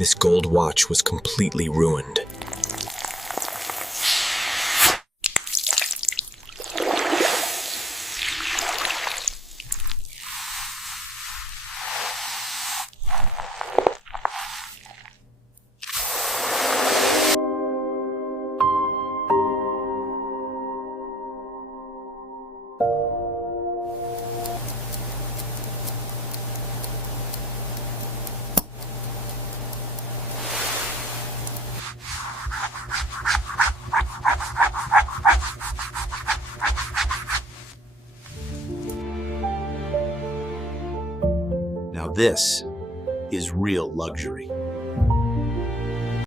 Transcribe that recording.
This gold watch was completely ruined. Now this is real luxury.